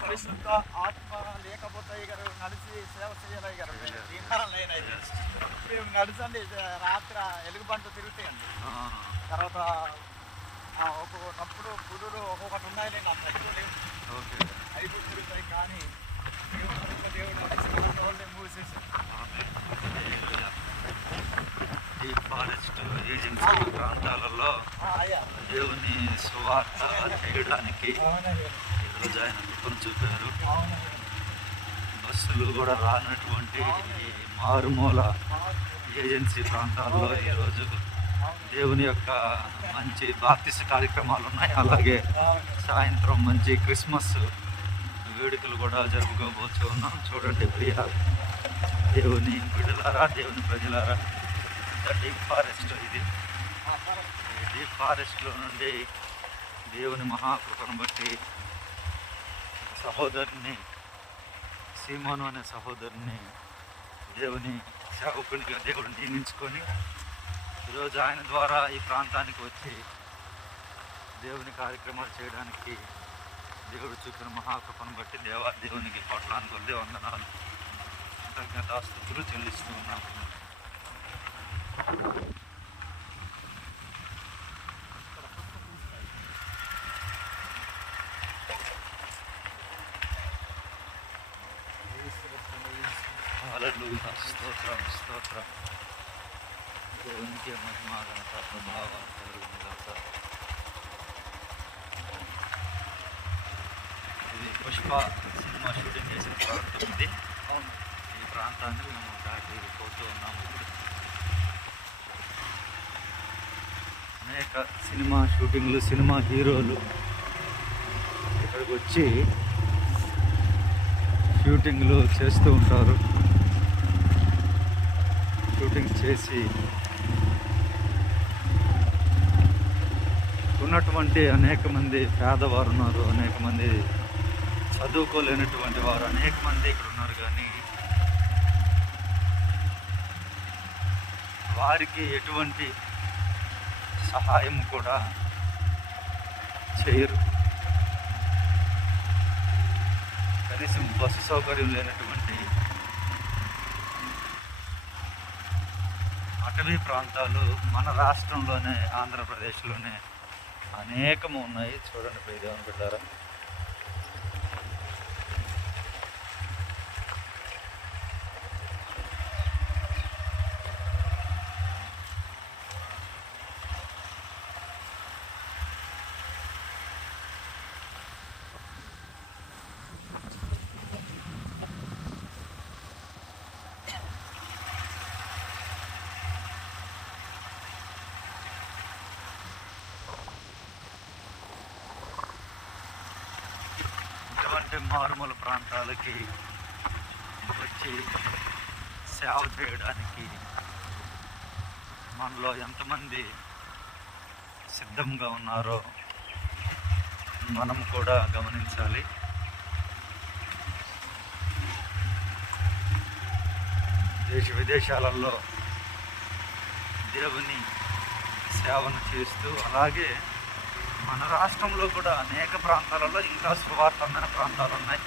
పరిశుద్ధ ఆత్మ లేకపోతే గారు నడిచి సేవ చేయాలి గారు మేము నడిచండి రాత్రి ఎలుగుబంటు తిరుగుతాయండి. తర్వాత ఒక్కొక్కప్పుడు పురుడు ఒక్కొక్కటి ఉన్నాయి నేను అంత ఎక్కువ లేవు తిరుగుతాయి కానీ దేవుడు దేవుడు వాళ్ళని మూసేసాడు ఈ ఫారెస్ట్ ఏజెన్సీ ప్రాంతాలలో దేవుని సువార్త చేయడానికి ఈరోజు ఆయన కృపను చూపారు బస్సులు కూడా రానటువంటి మారుమూల ఏజెన్సీ ప్రాంతాల్లో ఈరోజు దేవుని యొక్క మంచి బాప్తిస్ కార్యక్రమాలు ఉన్నాయి. అలాగే సాయంత్రం మంచి క్రిస్మస్ వేడుకలు కూడా జరుపుకోబోతూ ఉన్నాం. చూడండి ప్రియ దేవుని బిడ్డలారా దేవుని ప్రజలారా. డీప్ ఫారెస్ట్ ఇది. డీప్ ఫారెస్ట్లో నుండి దేవుని మహాకృపను బట్టి సహోదరుని సీమోను అనే సహోదరుని దేవుని సేవకునిగా దేవుడు నియమించుకొని ఈరోజు ఆయన ద్వారా ఈ ప్రాంతానికి వచ్చి దేవుని కార్యక్రమాలు చేయడానికి దేవుడు చూపిన మహాకృపను బట్టి దేవా దేవునికి కోట్లాను కొద్ది వందనాలు. కృతజ్ఞతాస్తుతులు చెల్లిస్తూ ఉన్నాము హల్లెలూయా స్తోత్రం స్తోత్రం దేవునికి మహిమ ఘనత ప్రభావం కలుగును గాక ఇది పుష్ప సినిమా షూటింగ్ చేసిన ప్రాంతం ఇది అవును ఈ ప్రాంతాన్ని మేము దాటి పోతూ ఉన్నాము ఇప్పుడు అనేక సినిమా షూటింగ్లు సినిమా హీరోలు. ఇక్కడికి వచ్చి షూటింగ్లు చేస్తూ ఉంటారు. షూటింగ్స్ చేసి ఉన్నటువంటి అనేక మంది పేదవారు ఉన్నారు అనేక మంది చదువుకోలేనటువంటి వారు అనేక మంది ఇక్కడ ఉన్నారు. కానీ వారికి ఎటువంటి సహాయం కూడా చేయరు. కనీసం బస్సు సౌకర్యం లేనటువంటి అటవీ ప్రాంతాలు మన రాష్ట్రంలోనే ఆంధ్రప్రదేశ్లోనే అనేకము ఉన్నాయి. చూడండి ప్రియదేవన్ బిడ్డారా ఇటువంటి మారుమూల ప్రాంతాలకి వచ్చి సేవ చేయడానికి మనలో ఎంతమంది సిద్ధంగా ఉన్నారో మనం కూడా గమనించాలి. దేశ విదేశాలలో దేవుని సేవను చేస్తూ అలాగే మన రాష్ట్రంలో కూడా అనేక ప్రాంతాలలో ఇంకా సువార్థమైన ప్రాంతాలు ఉన్నాయి.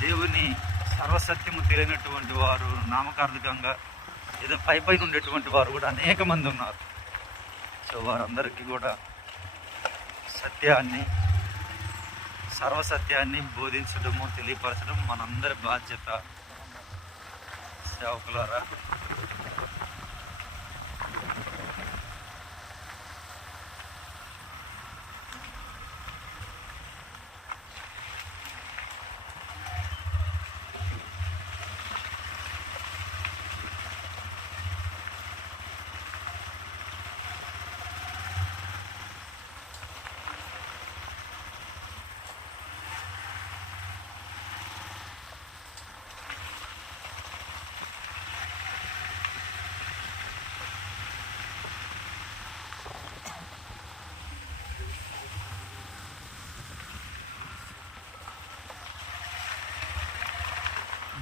దేవుని సర్వసత్యము తెలియనటువంటి వారు నామకార్థకంగా ఏదో పై పైన ఉండేటువంటి వారు కూడా అనేక మంది ఉన్నారు. సో వారందరికీ కూడా సత్యాన్ని సర్వసత్యాన్ని బోధించడము తెలియపరచడం మనందరి బాధ్యత. సేవకులారా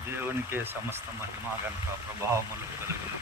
దేవునికే సమస్త మహిమ గనుక ప్రభావములు కలుగును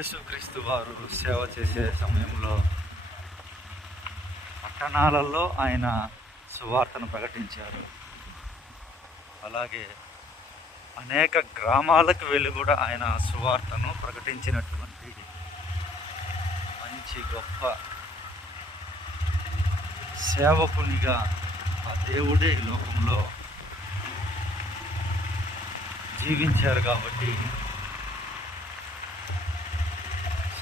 యేసుక్రీస్తు వారు సేవ చేసే సమయంలో పట్టణాలలో ఆయన సువార్తను ప్రకటించారు. అలాగే అనేక గ్రామాలకు వెళ్ళి కూడా ఆయన సువార్తను ప్రకటించినటువంటి మంచి గొప్ప సేవకునిగా ఆ దేవుడే ఈ లోకంలో జీవించారు కాబట్టి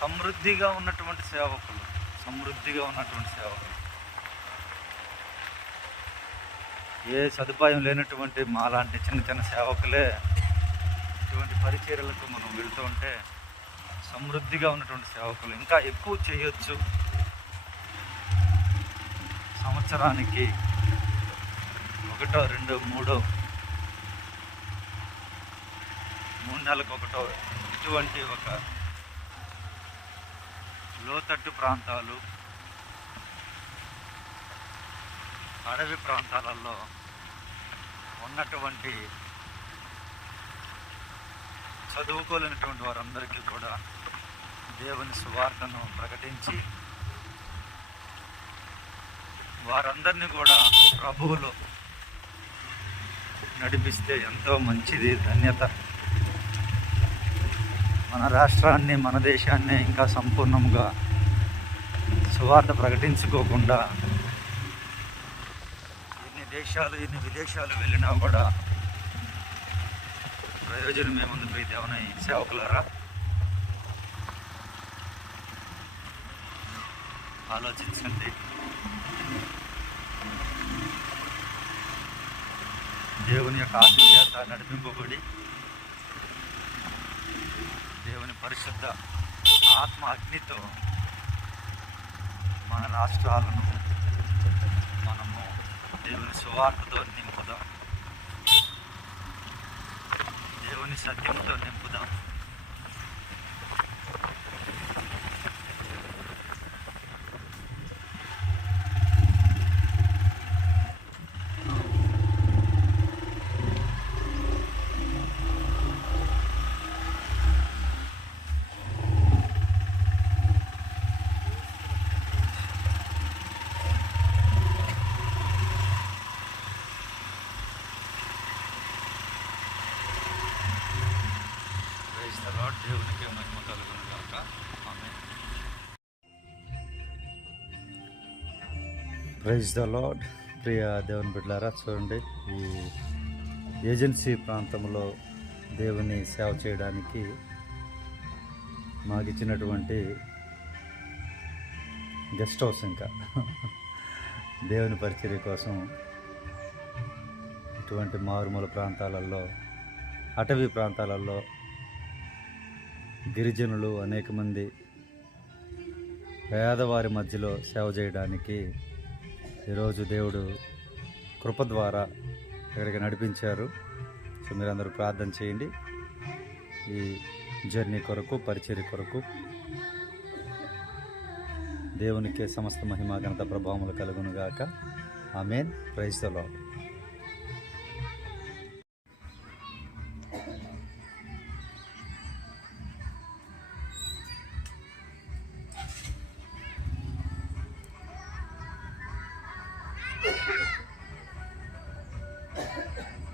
సమృద్ధిగా ఉన్నటువంటి సేవకులు. సమృద్ధిగా ఉన్నటువంటి సేవకులు. ఏ సదుపాయం లేనటువంటి మాలాంటి చిన్న చిన్న సేవకులే ఇటువంటి పరిచర్యలకు మనం వెళుతూ ఉంటే సమృద్ధిగా ఉన్నటువంటి సేవకులు. ఇంకా ఎక్కువ చేయొచ్చు. సంవత్సరానికి ఒకటో రెండో మూడో మూడు నెలలకు ఒకటో ఇటువంటి ఒక లోతట్టు ప్రాంతాలు అడవి ప్రాంతాలలో ఉన్నటువంటి చదువుకోలేనటువంటి వారందరికీ కూడా దేవుని సువార్తను ప్రకటించి వారందరినీ కూడా ప్రభువులో నడిపిస్తే ఎంతో మంచిది ధన్యత. మన రాష్ట్రాన్ని మన దేశాన్ని ఇంకా సంపూర్ణంగా సువార్త ప్రకటించుకోకుండా ఎన్ని దేశాలు ఎన్ని విదేశాలు వెళ్ళినా కూడా ప్రయోజనం ఏముంది? ప్రీతి ఈ సేవకులారా? ఆలోచించండి. దేవుని యొక్క ఆశీర్వాద నడిపింపబడి పరిశుద్ధ ఆత్మ అగ్నితో మన రాష్ట్రాలను మనము దేవుని సువార్తతో నింపుదాం. దేవుని సత్యంతో నింపుదాం ప్రైజ్ ద లార్డ్ దేవునికి మహిమ కలుగును గాక ఆమేన్ ప్రైజ్ ద లార్డ్. ప్రియ దేవుని బిడ్డలారా చూడండి ఈ ఏజెన్సీ ప్రాంతంలో దేవుని సేవ చేయడానికి మాకు ఇచ్చినటువంటి గెస్ట్ హౌస్ ఇంకా. దేవుని పరిచర్య కోసం ఇటువంటి మారుమూల ప్రాంతాలలో అటవీ ప్రాంతాలలో గిరిజనులు అనేక మంది పేదవారి మధ్యలో సేవ చేయడానికి ఈరోజు దేవుడు కృప ద్వారా ఇక్కడికి నడిపించారు. సో మీరందరూ ప్రార్థన చేయండి. ఈ జర్నీ కొరకు పరిచర్య కొరకు దేవునికి సమస్త మహిమ ఘనత ప్రభావములు కలుగునుగాక. ఆమెన్. ప్రైజ్ やった!